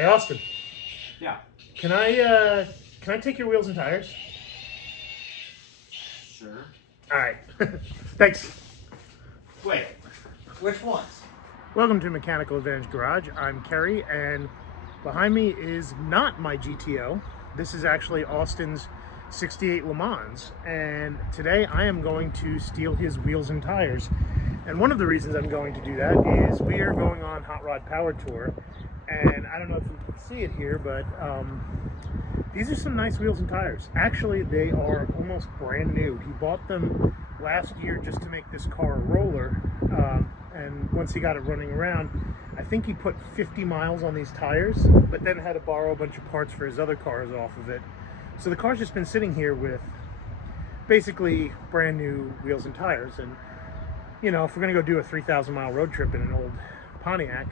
Hey Austin, Yeah. can I take your wheels and tires? Sure. All right, thanks. Wait, which ones? Welcome to Mechanical Advantage Garage. I'm Kerry, and behind me is not my GTO. This is actually Austin's '68 Le Mans, and today I am going to steal his wheels and tires. And one of the reasons I'm going to do that is we are going on Hot Rod Power Tour, and I don't know if you can see it here, but these are some nice wheels and tires. Actually, they are almost brand new. He bought them last year just to make this car a roller, and once he got it running around, I think he put 50 miles on these tires, but then had to borrow a bunch of parts for his other cars off of it. So the car's just been sitting here with basically brand new wheels and tires. And you know, if we're gonna go do a 3,000 mile road trip in an old Pontiac,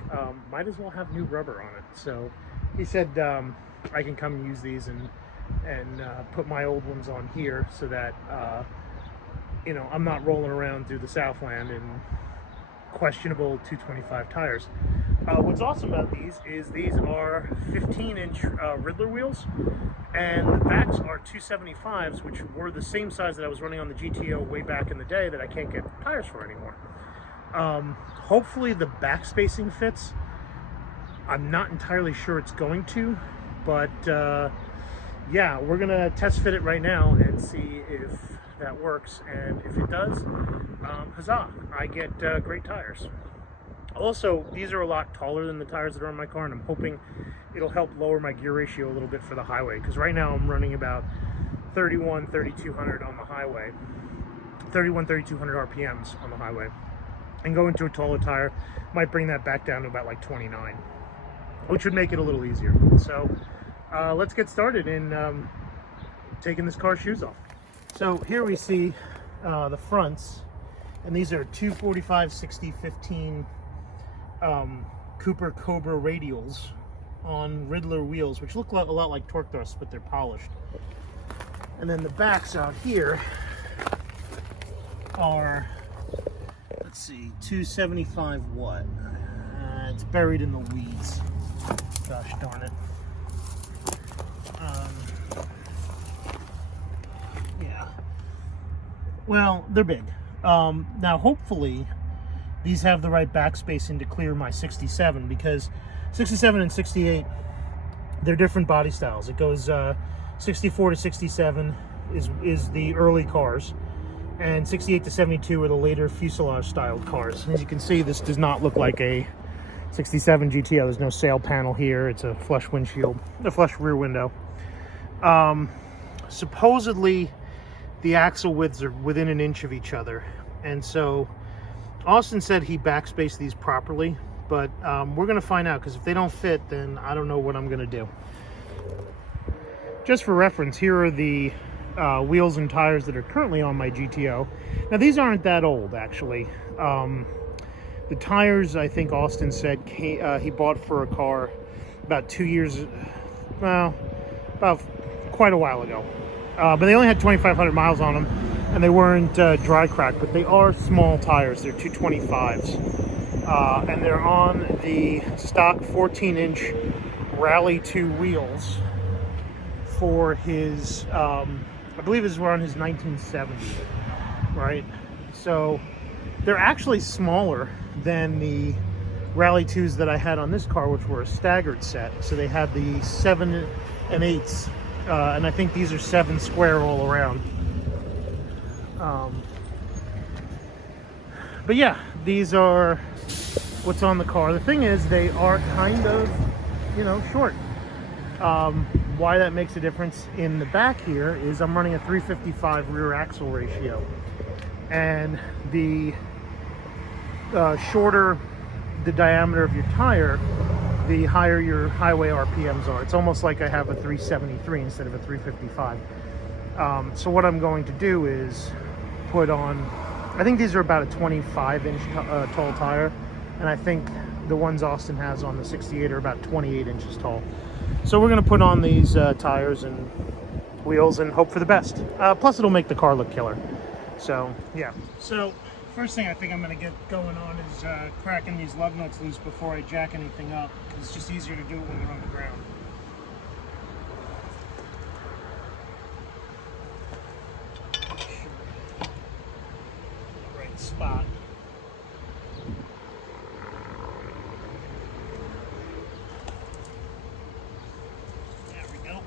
might as well have new rubber on it. So he said I can come use these and put my old ones on here so that you know, I'm not rolling around through the Southland in questionable 225 tires. What's awesome about these is these are 15-inch Riddler wheels, and the backs are 275s, which were the same size that I was running on the GTO way back in the day that I can't get tires for anymore. Hopefully the back spacing fits. I'm not entirely sure it's going to, but yeah, we're gonna test fit it right now and see if that works, and if it does, huzzah, I get great tires. Also, these are a lot taller than the tires that are on my car, and I'm hoping it'll help lower my gear ratio a little bit for the highway, because right now I'm running about 3,200 on the highway, 3,200 RPMs on the highway, and going to a taller tire might bring that back down to about like 29, which would make it a little easier. So let's get started in taking this car's shoes off. So here we see the fronts, and these are 245 60 15 Cooper Cobra radials on Riddler wheels, which look a lot like torque thrusts, but they're polished. And then the backs out here are, let's see, 275 what? It's buried in the weeds. Gosh darn it. Yeah. Well, they're big. Now, hopefully, these have the right back spacing to clear my 67, because 67 and 68, they're different body styles. It goes 64 to 67 is the early cars, and 68 to 72 are the later fuselage styled cars. As you can see, this does not look like a 67 GTO. There's no sail panel here. It's a flush windshield, a flush rear window. Supposedly, the axle widths are within an inch of each other, and so Austin said he backspaced these properly, but we're going to find out, because if they don't fit, then I don't know what I'm going to do. Just for reference, here are the wheels and tires that are currently on my GTO. Now, these aren't that old, actually. The tires, I think Austin said he bought for a car about 2 years, well, about quite a while ago. But they only had 2,500 miles on them, and they weren't dry crack, but they are small tires. They're 225s, and they're on the stock 14-inch Rally 2 wheels for his, I believe these were on his 1970, right? So they're actually smaller than the Rally 2s that I had on this car, which were a staggered set. So they had the 7 and 8s. And I think these are 7 square all around. But yeah, these are what's on the car. The thing is, they are kind of, you know, short. Why that makes a difference in the back here is I'm running a 355 rear axle ratio. And the shorter the diameter of your tire, the higher your highway RPMs are. It's almost like I have a 373 instead of a 355. So what I'm going to do is put on, I think these are about a 25-inch tall tire, and I think the ones Austin has on the 68 are about 28 inches tall. So we're going to put on these tires and wheels and hope for the best. Plus it'll make the car look killer. So yeah. So First thing I think I'm going to get going on is cracking these lug nuts loose before I jack anything up. It's just easier to do it when they're on the ground. Right spot. There we go.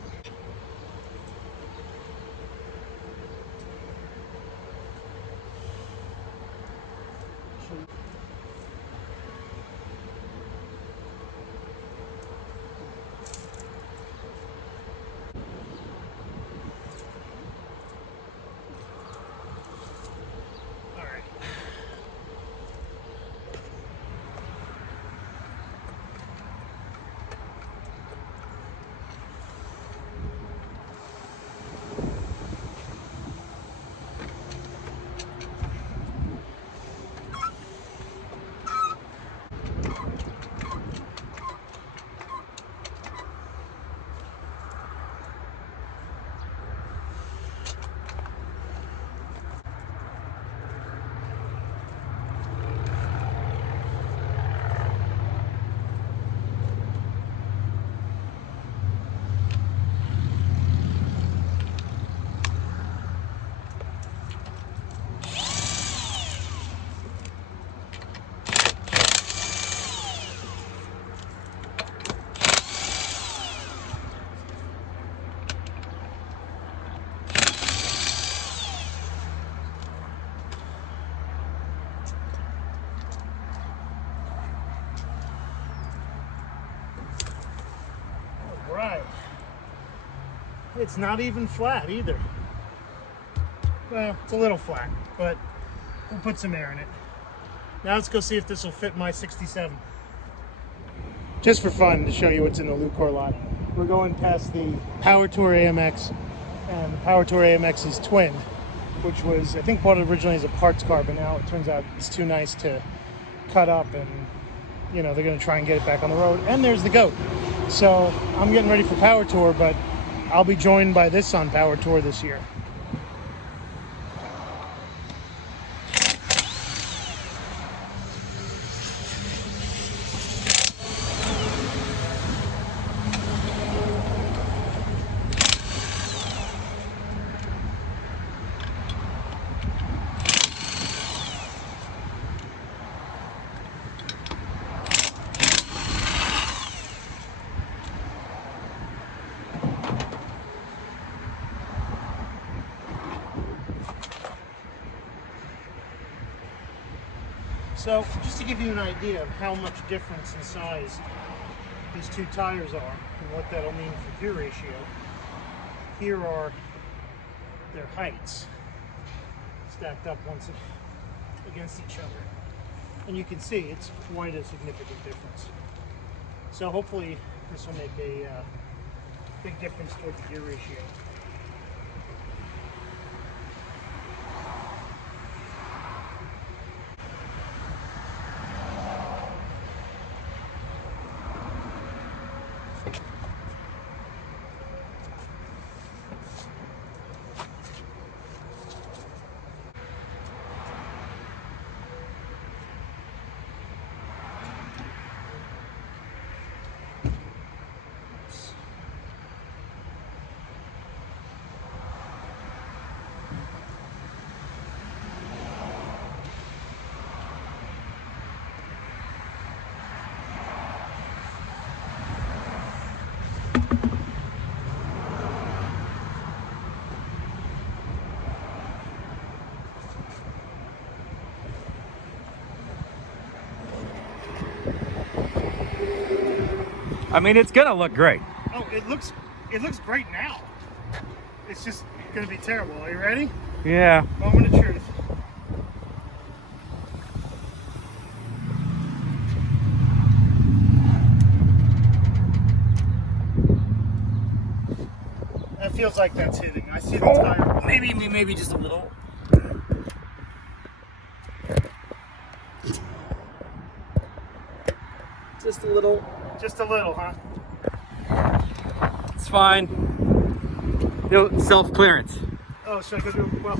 Right. It's not even flat either. Well, it's a little flat, but we'll put some air in it. Now let's go see if this will fit my 67. Just for fun, to show you what's in the Lucor lot, we're going past the Power Tour AMX, and the Power Tour AMX is twinned, which was, I think, bought originally as a parts car, but now it turns out it's too nice to cut up, and you know, they're going to try and get it back on the road. And there's the goat. So I'm getting ready for Power Tour, but I'll be joined by this on Power Tour this year. So, just to give you an idea of how much difference in size these two tires are and what that'll mean for gear ratio, here are their heights stacked up once against each other. And you can see it's quite a significant difference. So hopefully this will make a big difference toward the gear ratio. I mean, it's gonna look great. Oh, it looks great now. It's just gonna be terrible. Are you ready? Yeah. Moment of truth. That feels like that's hitting. I see the tire. Maybe just a little. Just a little. Just a little, huh? It's fine. Self-clearance. Oh, so I could do, well,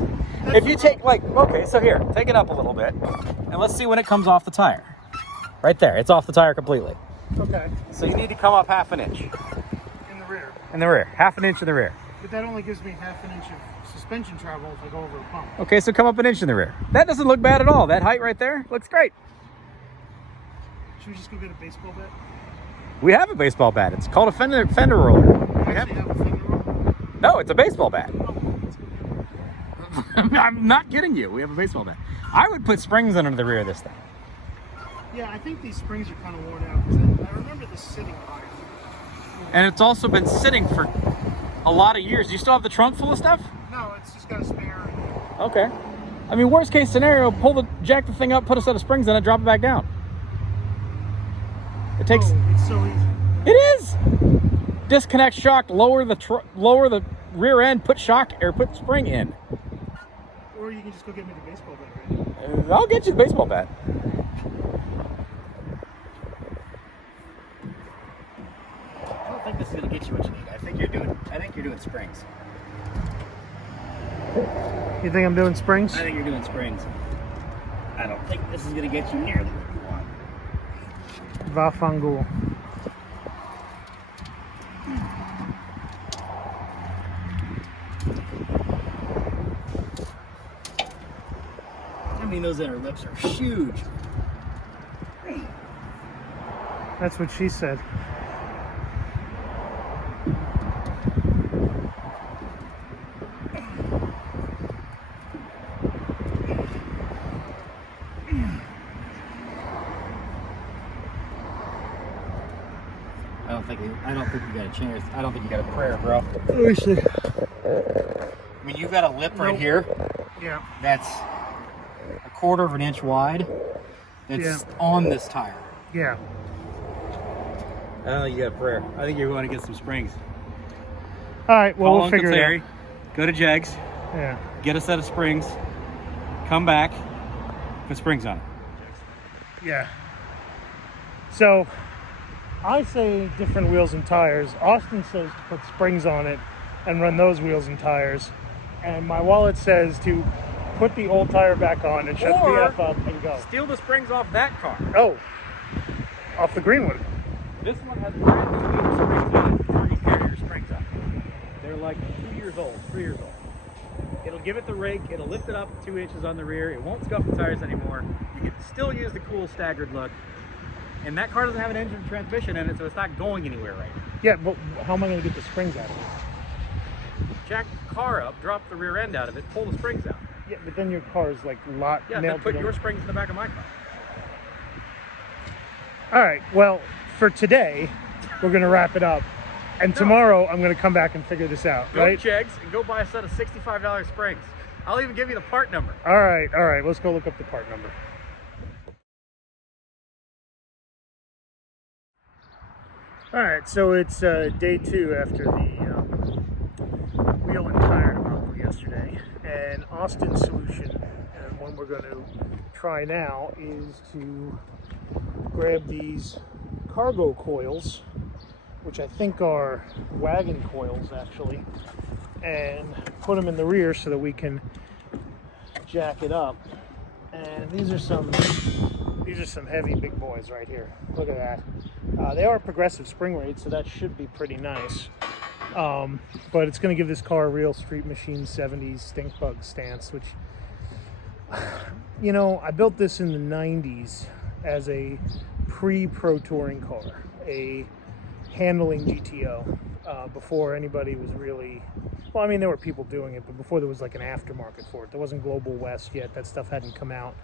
If you take like, okay, so here, take it up a little bit, and let's see when it comes off the tire. Right there, it's off the tire completely. Okay. So you need to come up half an inch. In the rear. In the rear, half an inch in the rear. But that only gives me half an inch of suspension travel if I go over a bump. Okay, so come up an inch in the rear. That doesn't look bad at all. That height right there looks great. Should we just go get a baseball bat? We have a baseball bat. It's called a Fender roller. We actually have a Fender roller? No, it's a baseball bat. Oh, let's go get it. I'm not kidding you. We have a baseball bat. I would put springs under the rear of this thing. Yeah, I think these springs are kind of worn out because I remember this sitting higher. And it's also been sitting for a lot of years. Do you still have the trunk full of stuff? No, it's just got a spare. Okay. I mean, worst case scenario, jack the thing up, put a set of springs in it, drop it back down. It takes. Oh, it's so easy. It is. Disconnect shock, lower the rear end, put spring in. Or you can just go get me the baseball bat. Right? I'll get you the baseball bat. I don't think this is gonna get you what you need. I think you're doing springs. You think I'm doing springs? I think you're doing springs. I don't think this is gonna get you nearly what you want. Vafangul. I mean, those inner lips are huge. That's what she said. I don't think you got a chance. I don't think you got a prayer, bro. Let me see. I mean, you've got a lip right here. Yeah. That's a 1/4 of an inch wide. That's on this tire. Yeah. I don't think you got a prayer. I think you're going to get some springs. All right. Well, Call we'll figure Uncle it Terry, out. go to Jegs. Yeah. Get a set of springs. Come back. Put springs on it. Yeah. So, I say different wheels and tires. Austin says to put springs on it and run those wheels and tires. And my wallet says to put the old tire back on and shut the DF up and go. Steal the springs off that car. Oh, off the Greenwood. This one has brand new springs on it before you carry your springs up. They're like 2 years old, 3 years old. It'll give it the rake, it'll lift it up 2 inches on the rear, it won't scuff the tires anymore. You can still use the cool staggered look. And that car doesn't have an engine transmission in it, so it's not going anywhere right now. Yeah, but how am I going to get the springs out of it? Jack the car up, drop the rear end out of it, pull the springs out. Yeah, but then your car is like nailed then put to your springs in the back of my car. All right, well, for today, we're going to wrap it up. And tomorrow, I'm going to come back and figure this out, Go right? to Jegs and go buy a set of $65 springs. I'll even give you the part number. All right, let's go look up the part number. All right, so it's day 2 after the wheel and tire debacle yesterday, and Austin's solution, and one we're going to try now, is to grab these cargo coils, which I think are wagon coils actually, and put them in the rear so that we can jack it up. And these are some heavy big boys right here. Look at that. They are progressive spring rates, so that should be pretty nice. But it's going to give this car a real street machine 70s stink bug stance, which, you know, I built this in the 90s as a pre-pro touring car, a handling GTO, before anybody was really, well, I mean, there were people doing it, but before there was like an aftermarket for it. There wasn't Global West yet. That stuff hadn't come out,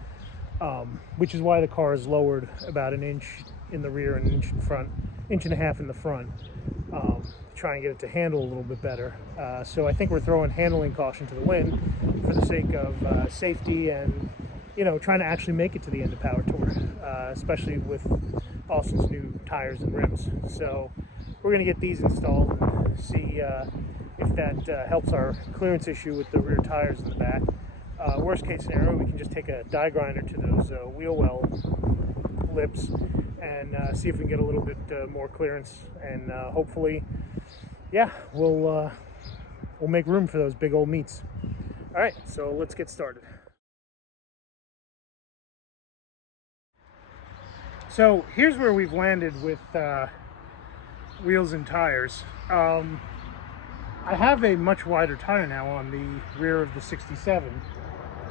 which is why the car is lowered about an inch in the rear and an inch in front, inch and a half in the front, to try and get it to handle a little bit better. So I think we're throwing handling caution to the wind for the sake of safety and, you know, trying to actually make it to the end of Power Tour, especially with Austin's new tires and rims. So we're going to get these installed and see if that helps our clearance issue with the rear tires in the back. Worst case scenario, we can just take a die grinder to those wheel well lips and see if we can get a little bit more clearance, and hopefully, yeah, we'll make room for those big old meats. All right, so let's get started. So here's where we've landed with wheels and tires. I have a much wider tire now on the rear of the 67,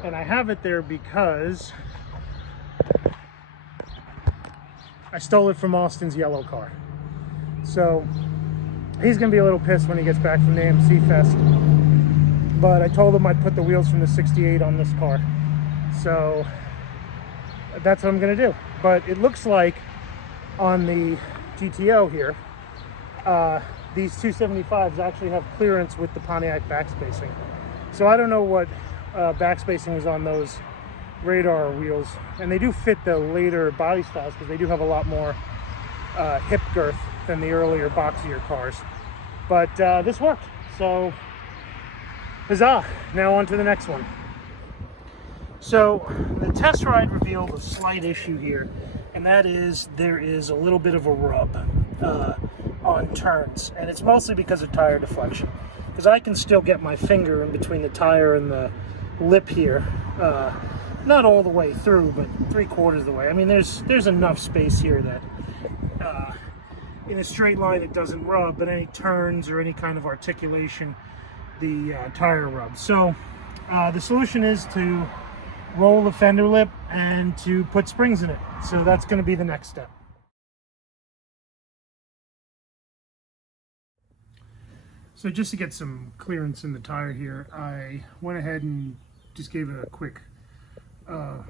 and I have it there because I stole it from Austin's yellow car. So he's gonna be a little pissed when he gets back from the AMC Fest, but I told him I'd put the wheels from the 68 on this car. So that's what I'm gonna do. But it looks like on the GTO here, these 275s actually have clearance with the Pontiac backspacing. So I don't know what backspacing was on those radar wheels, and they do fit the later body styles because they do have a lot more hip girth than the earlier boxier cars. But this worked, so huzzah. Now on to the next one. So the test ride revealed a slight issue here, and that is there is a little bit of a rub on turns, and it's mostly because of tire deflection, because I can still get my finger in between the tire and the lip here, not all the way through, but 3/4 of the way. I mean, there's enough space here that in a straight line it doesn't rub, but any turns or any kind of articulation, the tire rubs. So the solution is to roll the fender lip and to put springs in it. So that's going to be the next step. So just to get some clearance in the tire here, I went ahead and just gave it a quick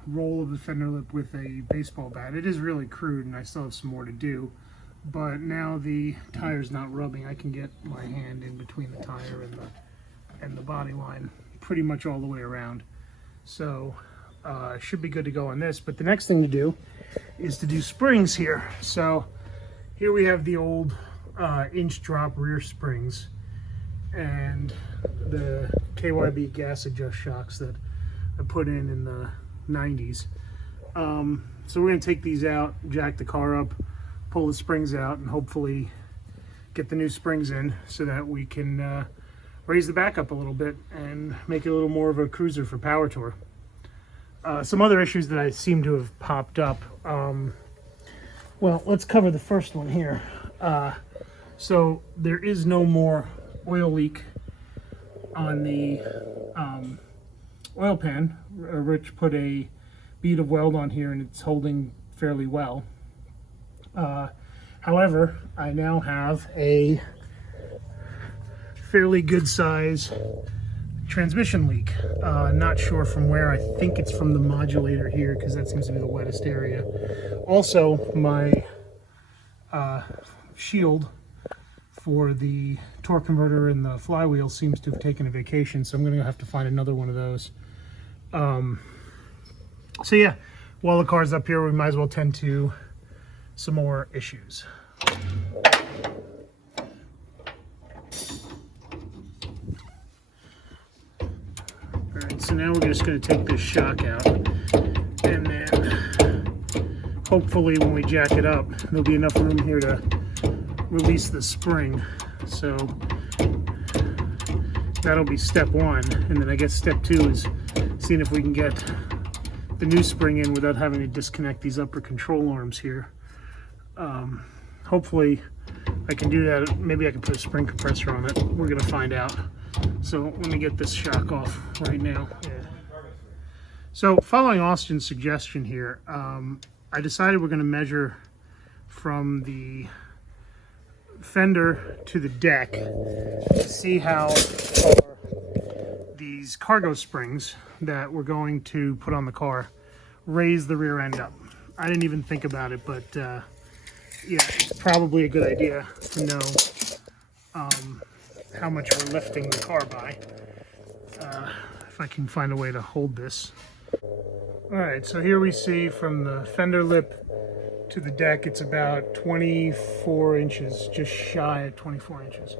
roll of the fender lip with a baseball bat. It is really crude and I still have some more to do, but now the tire's not rubbing. I can get my hand in between the tire and the body line pretty much all the way around. So should be good to go on this. But the next thing to do is to do springs here. So here we have the old inch drop rear springs and the KYB gas adjust shocks that I put in the 90s. So we're going to take these out, jack the car up, pull the springs out, and hopefully get the new springs in so that we can raise the back up a little bit and make it a little more of a cruiser for Power Tour. Some other issues that I seem to have popped up. Well, let's cover the first one here. So there is no more oil leak on the oil pan. Rich put a bead of weld on here and it's holding fairly well. However, I now have a fairly good size transmission leak. Not sure from where. I think it's from the modulator here because that seems to be the wettest area. Also, my shield for the torque converter and the flywheel seems to have taken a vacation, so I'm going to have to find another one of those. So yeah, while the car's up here, we might as well tend to some more issues. Alright, so now we're just going to take this shock out, and then hopefully when we jack it up, there'll be enough room here to release the spring. So that'll be step one, and then I guess step two is seeing if we can get the new spring in without having to disconnect these upper control arms here. Hopefully I can do that. Maybe I can put a spring compressor on it. We're gonna find out. So let me get this shock off right now. Yeah. So following Austin's suggestion here, I decided we're gonna measure from the fender to the deck to see how far these cargo springs that we're going to put on the car raise the rear end up. I didn't even think about it, but yeah, it's probably a good idea to know how much we're lifting the car by. If I can find a way to hold this. All right, so here we see from the fender lip to the deck, it's about 24 inches, just shy of 24 inches.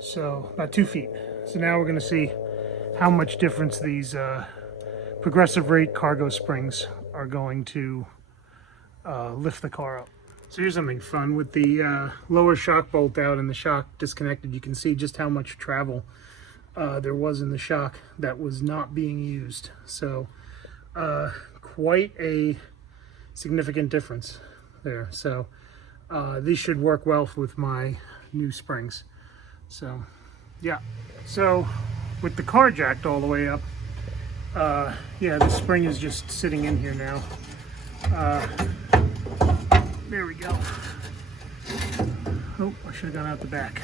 So about 2 feet. So now we're gonna see how much difference these progressive rate cargo springs are going to lift the car up. So here's something fun. With the lower shock bolt out and the shock disconnected, you can see just how much travel there was in the shock that was not being used. So quite a significant difference there. So these should work well with my new springs. So yeah, so with the car jacked all the way up, yeah, the spring is just sitting in here now. There we go. Oh, I should have gone out the back.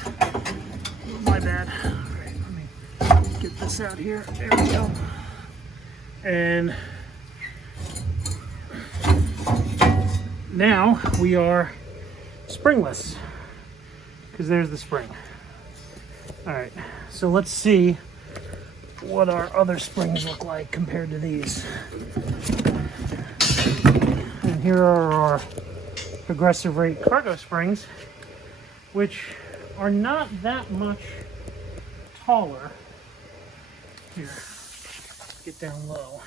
My bad. All right, let me get this out here. There we go. And now we are springless, because there's the spring. All right, so let's see what our other springs look like compared to these. And here are our progressive rate cargo springs, which are not that much taller. Here, get down low.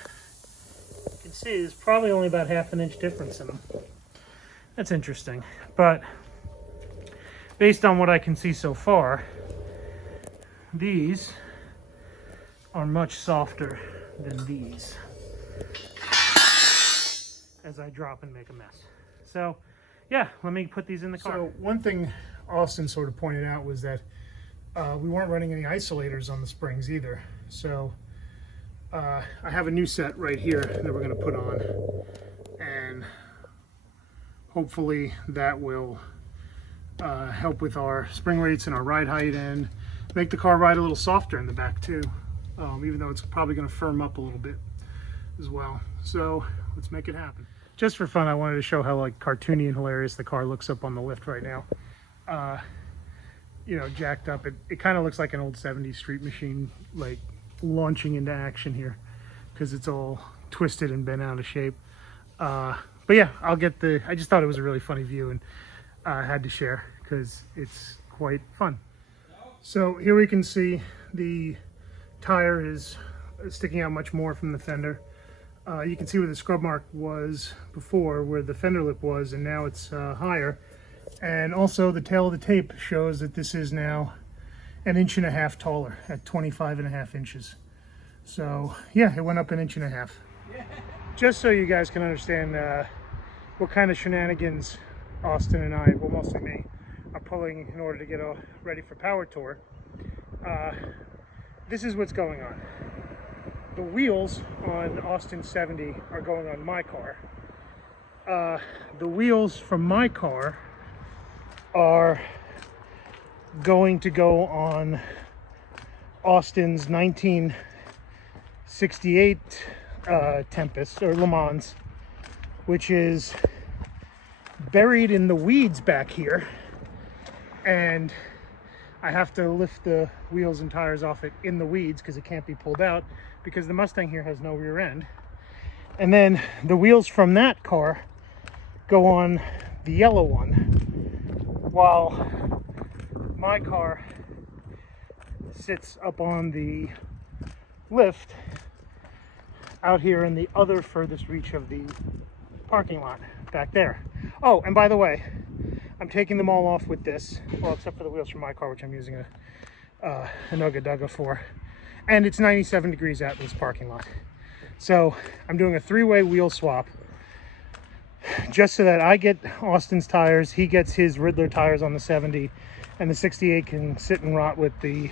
You can see there's probably only about half an inch difference in them. That's interesting, but based on what I can see so far, these are much softer than these as I drop and make a mess. So yeah, let me put these in the car. So one thing Austin sort of pointed out was that we weren't running any isolators on the springs either. So I have a new set right here that we're going to put on, and hopefully that will help with our spring rates and our ride height, and make the car ride a little softer in the back too, even though it's probably going to firm up a little bit as well. So let's make it happen. Just for fun, I wanted to show how like cartoony and hilarious the car looks up on the lift right now. You know, jacked up. It kind of looks like an old 70s street machine, like launching into action here, because it's all twisted and bent out of shape. But yeah, I just thought it was a really funny view, and I had to share because it's quite fun. So here we can see the tire is sticking out much more from the fender. You can see where the scrub mark was before, where the fender lip was, and now it's higher. And also the tail of the tape shows that this is now 1.5 inches taller at 25.5 inches. So yeah, it went up 1.5 inches. Just so you guys can understand what kind of shenanigans Austin and I, well mostly me, are pulling in order to get ready for Power Tour. This is what's going on. The wheels on Austin 70 are going on my car. The wheels from my car are going to go on Austin's 1968 Tempest, or Le Mans, which is buried in the weeds back here, and I have to lift the wheels and tires off it in the weeds because it can't be pulled out, because the Mustang here has no rear end. And then the wheels from that car go on the yellow one, while my car sits up on the lift out here in the other furthest reach of the parking lot back there. Oh, and by the way, I'm taking them all off with this, well, except for the wheels from my car, which I'm using a Nugga Dugga for. And it's 97 degrees out in this parking lot. So I'm doing a 3-way wheel swap, just so that I get Austin's tires, he gets his Riddler tires on the 70, and the 68 can sit and rot with the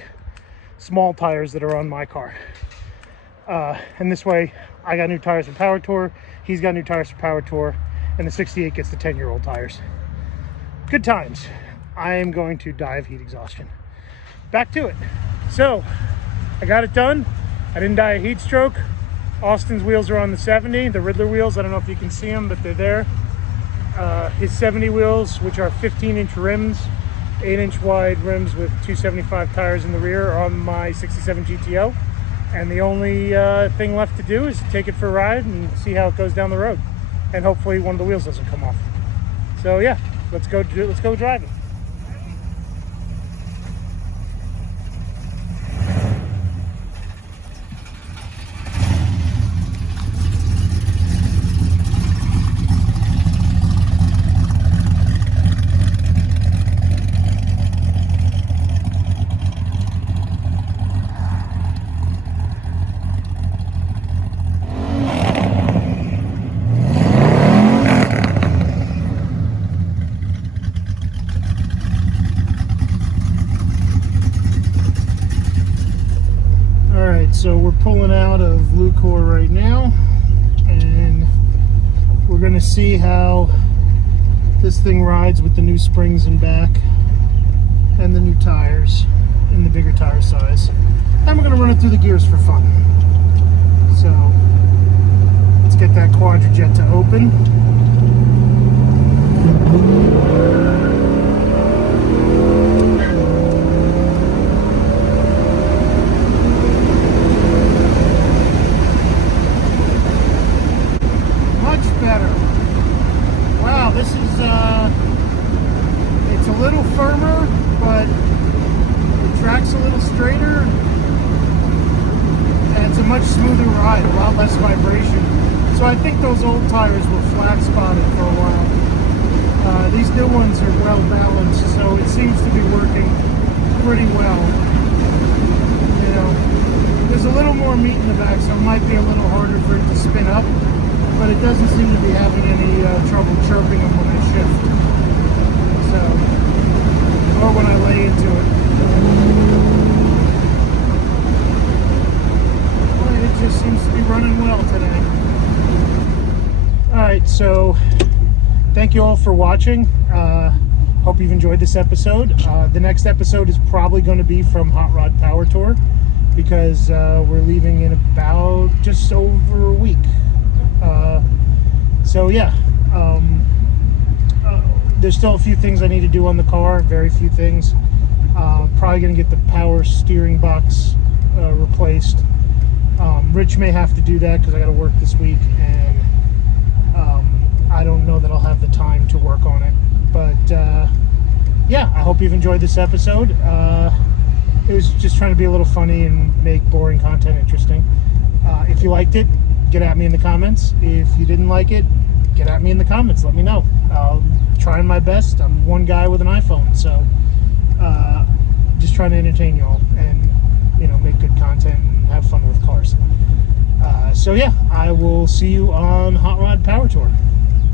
small tires that are on my car. And this way, I got new tires for Power Tour, he's got new tires for Power Tour, and the 68 gets the 10-year-old tires. Good times. I am going to die of heat exhaustion. Back to it. So, I got it done. I didn't die of heat stroke. Austin's wheels are on the 70, the Riddler wheels. I don't know if you can see them, but they're there. His 70 wheels, which are 15-inch rims, 8-inch wide rims with 275 tires in the rear, are on my 67 GTO. And the only thing left to do is take it for a ride and see how it goes down the road. And hopefully one of the wheels doesn't come off. So yeah, let's go driving. so we're pulling out of Lucor right now, and we're going to see how this thing rides with the new springs and back and the new tires in the bigger tire size. And we're going to run it through the gears for fun. So let's get that Quadrajet to open. It's a little firmer, but the track's a little straighter, and it's a much smoother ride, a lot less vibration. So I think those old tires were flat spotted for a while. These new ones are well balanced, so it seems to be working pretty well. You know, there's a little more meat in the back, so it might be a little harder for it to spin up, but it doesn't seem to be having any trouble chirping them when I shift. So, or when I lay into it. Well, it just seems to be running well today. Alright, so thank you all for watching. Hope you've enjoyed this episode. The next episode is probably going to be from Hot Rod Power Tour, because we're leaving in about just over a week. So yeah, there's still a few things I need to do on the car, very few things. Probably going to get the power steering box replaced. Rich may have to do that because I got to work this week, and I don't know that I'll have the time to work on it. But yeah, I hope you've enjoyed this episode. It was just trying to be a little funny and make boring content interesting. If you liked it, get at me in the comments. If you didn't like it, get at me in the comments. Let me know. I'll try my best. I'm one guy with an iPhone, so just trying to entertain you all and, you know, make good content and have fun with cars. So yeah, I will see you on Hot Rod Power Tour.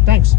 Thanks.